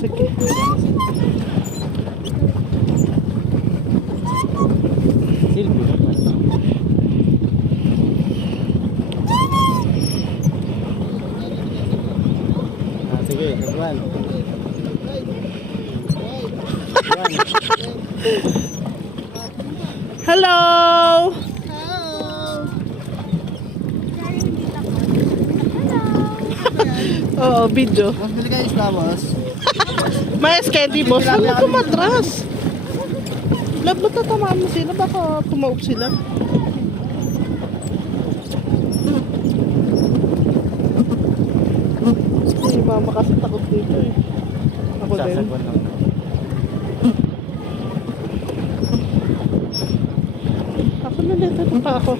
Sige. Silbi ka pa. Ah, sige, kagwan. Hello! Oo, video. Mas bili kayo flowers. May candy boss. Ano tumatras? Lab, ba't natamaan mo sila? Baka tumaup sila. Si mama kasi takot dito eh. Ako din. Ako na dito pa ako.